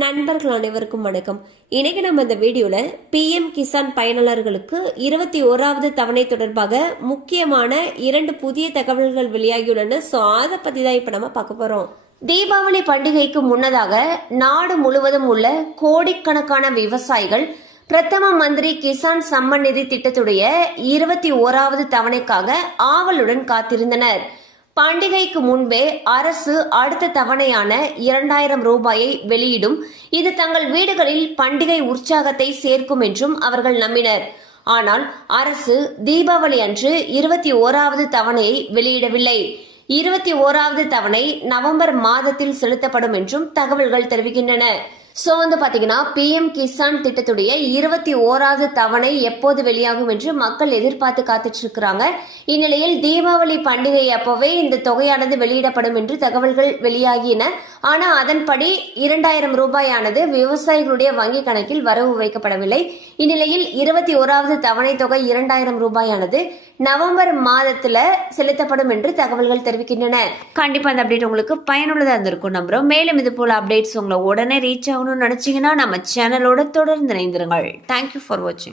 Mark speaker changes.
Speaker 1: நண்பர்கள் அனைவருக்கும் வணக்கம். இன்னைக்கு நம்ம இந்த வீடியோல பிஎம் கிசான் பயனாளர்களுக்கு இருபத்தி ஓராவது தவணை தொடர்பாக முக்கியமான இரண்டு புதிய தகவல்கள் வெளியாகியுள்ளன. ஸோ அதை பத்தி தான் இப்ப நம்ம பார்க்க போறோம். தீபாவளி பண்டிகைக்கு முன்னதாக நாடு முழுவதும் உள்ள கோடிக்கணக்கான விவசாயிகள் பிரதம மந்திரி கிசான் சம்மன் நிதி திட்டத்துடைய இருபத்தி ஓராவது தவணைக்காக ஆவலுடன் காத்திருந்தனர். பண்டிகைக்கு முன்பே அரசு அடுத்த தவணையான இரண்டாயிரம் ரூபாயை வெளியிடும். இது தங்கள் வீடுகளில் பண்டிகை உற்சாகத்தை சேர்க்கும் என்றும் அவர்கள் நம்பினர். ஆனால் அரசு தீபாவளி அன்று இருபத்தி ஓராவது தவணையை வெளியிடவில்லை. இருபத்தி ஓராவது தவணை நவம்பர் மாதத்தில் செலுத்தப்படும் என்றும் தகவல்கள் தெரிவிக்கின்றன. ஸோ வந்து பார்த்தீங்கன்னா பிஎம் கிசான் திட்டத்துடைய இருபத்தி ஓராவது தவணை எப்போது வெளியாகும் என்று மக்கள் எதிர்பார்த்து காத்துட்டு இருக்கிறாங்க இந்நிலையில் தீபாவளி பண்டிகை அப்போவே இந்த தொகையானது வெளியிடப்படும் என்று தகவல்கள் வெளியாகின. ஆனால் அதன்படி இரண்டாயிரம் ரூபாயானது விவசாயிகளுடைய வங்கி கணக்கில் வரவு வைக்கப்படவில்லை. இந்நிலையில் இருபத்தி ஓராவது தவணை தொகை இரண்டாயிரம் ரூபாயானது நவம்பர் மாதத்துல செலுத்தப்படும் என்று தகவல்கள் தெரிவிக்கின்றன. கண்டிப்பா அந்த அப்டேட் உங்களுக்கு பயனுள்ளதா இருந்திருக்கும் நம்புறோம். மேலும் இது போல அப்டேட்ஸ் உங்களை உடனே ரீச் ஆகணும்னு நினைச்சீங்கன்னா நம்ம சேனலோட தொடர்ந்து இணைந்திருங்கள். தேங்க்யூ ஃபார் வாட்சிங்